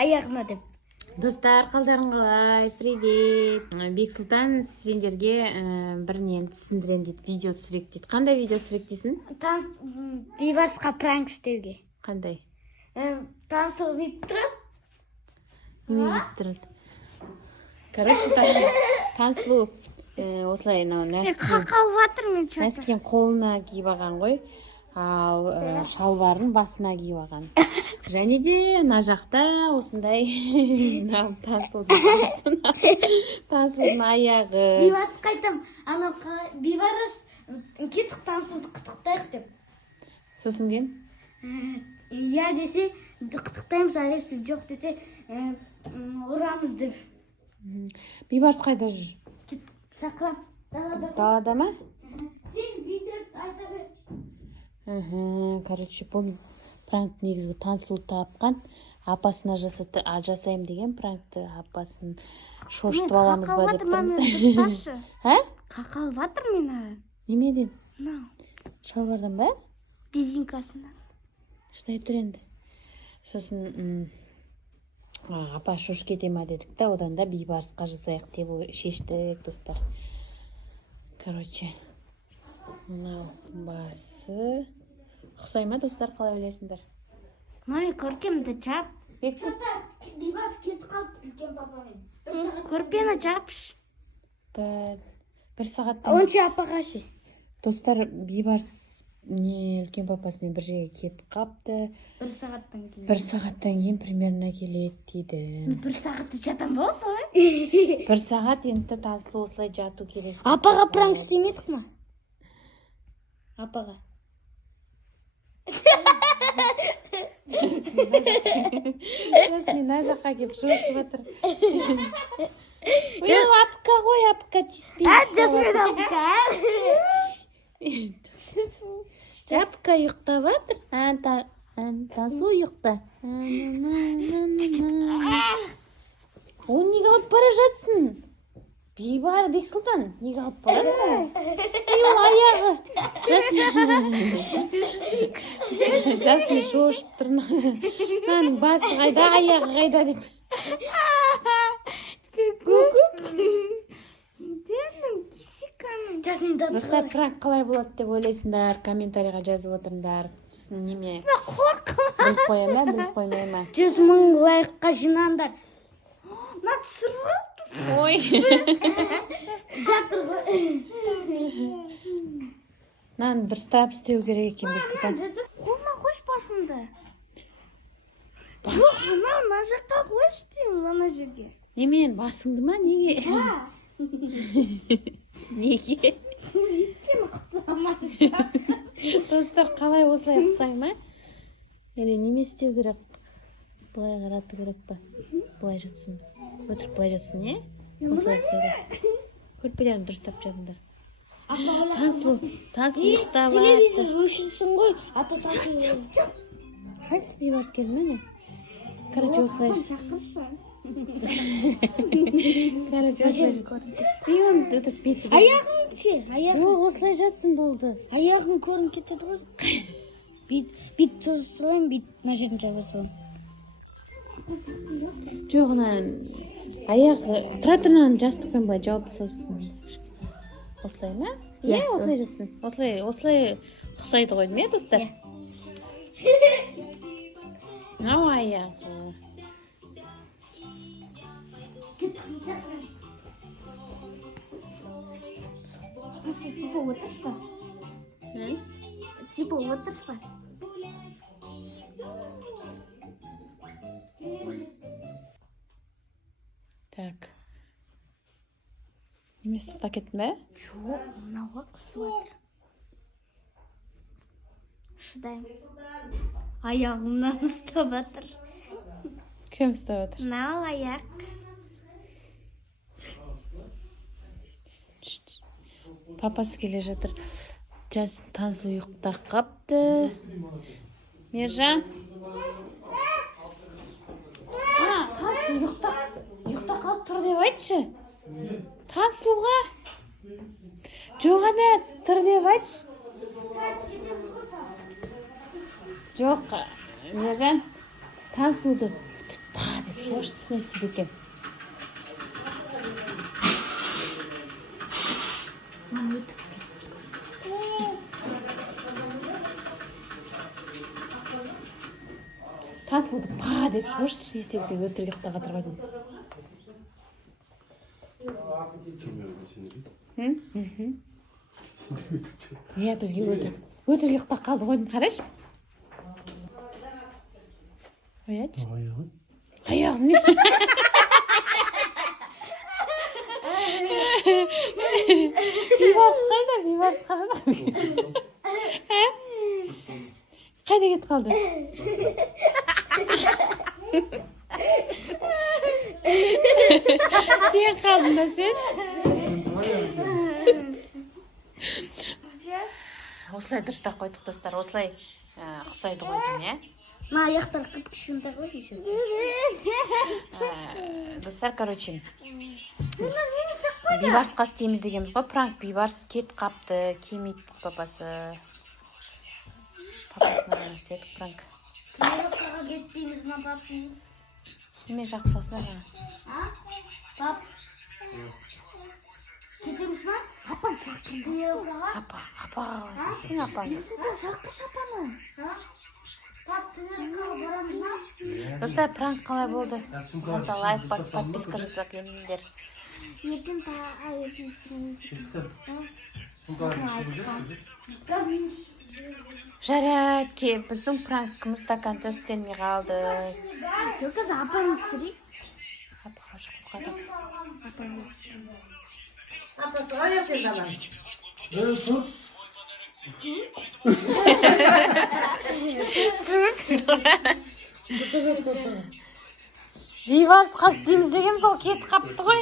аяғына деп. Достар, қалдарың қалай? Привет! Бексұлтан сендерге бір нені түсіндірем дейді, видео түсірек дейді. Қандай видео түсірек дейсің? Бейбарысқа пранк істеуге. Қандай? Тансыл бүйтіп тұрады. Не бүйтіп тұрады? Короче, Тансылу осылай Қақалып жатыр мен что-то. нәскен қолына киіп алған ғой, ал шалбарын басына киіп алған. Және де мына жақта осындай Тансылдың аяғы. Бейбарысқа айтам, анау бейбарыс кетік Тансылды қытықтайық деп. Сосын кен? Я десе қытықтаймыз, а если жоқ десе ұрамыз деп. Бейбарыс қайда жүр? Шақырап. Далада ма? Сен бүйтіп айта бер. Короче, бұл пранк негізгі Тансылу тапқан, апасына жасайым деген пранкты апасын шошытып аламыз ба деп тұрмыз. Қақалып жатыр мен. Немеден? Шалбардан ба? Резинкасынан. Шыдай тұр енді. Сосын апа шош кете ма дедік та, одан да бейбарысқа жасайық деп шештік, достар. Короче, мынау басы ұқсай ма, достар, қалай ойлайсыңдар? Маме, көркемді жап. Бейбарыс кетіп қалып үлкен папамен. Көрпені жапш. Бір сағаттан... Онша апаға ше. Достар, бейбарыс үлкен папасымен бір жерге кетіп қапты. Бір сағаттан кейін. Бір сағаттан кейін примерно келеді дейді. Бір сағатты жатам болса, ой? Бір сағат енді Тансылу осылай жату керек. Апаға пранк істемедік ма? Апаға. Мына жаққа кеп шошып жатыр. Апка ғой, апка тиіспей. Жасымен апка. Апка ұйықтап жатыр. Тансылу ұйықта. Оны неге алып бара жатсың? Бексұлтан, неге алып бара жатсың? Аяғы. Жасын шошып тұр. Аның басы қайда, аяғы қайда деп. Достар, пранк қалай болады деп ойлайсыңдар, комментарийға жазып отырыңдар. Неме? Біліп қоя ма, біліп қоймай ма? 100 мың лайкқа жинаңдар. Ой. Жатыр ғой. Нан бір ұстап істеу керек екен, Бексұлтан. Қолына қойш басымды. Жоқ, мына жаққа қойш деймін, ана жерге. Немен, басыңды ма, неге? Неге? Өйткені құсама. Достар, қалай осылай ұқсай ма? Әлі неме істеу керек? Бұлай қарату керек па? Бұлай жатсын. Өтіріп бұлай жатсын, не? Осылай ұқсайды. Көрпелерін дұрыстап жатыңдар. Тансылу ұйықтап жатыр. Телевизор өшілсін ғой, а то Тансылу. Қайсы бейбарыс келді ме? Короче, осылай. Короче, осылай. И он өтіріп беті. Аяғын ше, аяғын. Жоқ, осылай жатсын болды. Аяғын көрін кетеді ғой. Бит созылайын, бит мына жерін жаба салайын. Жоғынан аяғы тұратынан жастықпен былай жауып сосын. Осылай ма? Е, осылай жатсын. Осылай ұқсайды ғой, ме, достар? Мынау аяғы. Типа отыршпа. Типа отыршпа. Так. Немесі тұта кеттің бе? Жоқ, мынауға қысып жатыр. Шыдайым. Аяғымнан ұстап жатыр. Кім ұстап жатыр? Мынау аяқ. Папасы келе жатыр. Тансылу ұйықтап қапты. Мержан. Тансылу ұйықтап қалып тұр деп айтшы. Тансылуға. Жоқ, ана, тұр деп айтшы. Жоқ, Мержан, Тансылуды па деп почтасына істейді екен. Тасуды па деп почтасына істейді деп өтірік ұйықтап жатырған. Иә, бізге өтірік ұйықтап қалды ғой, қарашы. Қояйыншы. Аяғын не? Бейбарыс қайда? Бейбарыс қашада? Қайда кетіп қалды? Сен қалдың да сен? Осылай дұрыстап қойдық, достар. Осылай ұқсайды ғой деймін, иә? Мына аяқтар кішкентай ғой еще. Достар, короче, бейбарысқа істейміз дегенбіз ғой. Пранк, бейбарыс кет қапты, кемейттік папасы. Папасына ғана істедік пранк. Тренировкаға кетпейміз ма папа? Неме жақсасына ғана. Пап? Кетеміз ма? Апам шақырды. Тренировкаға? Апа, сен апаңыз. Шақыр апаны. Пап, тренировкаға барамыз ма? Достар, пранк қалай болды? Болса лайк басып, подписка жасап келіңдер. Ертең Жарайды, біздің пранкымыз да конца істелмей қалды. Жоқ, қазір апаны түсірейік. Апаға шыққадым. Апасыға ертең далам. Бейбарысқа істейміз дегенбіз, ол кетіп қапты ғой.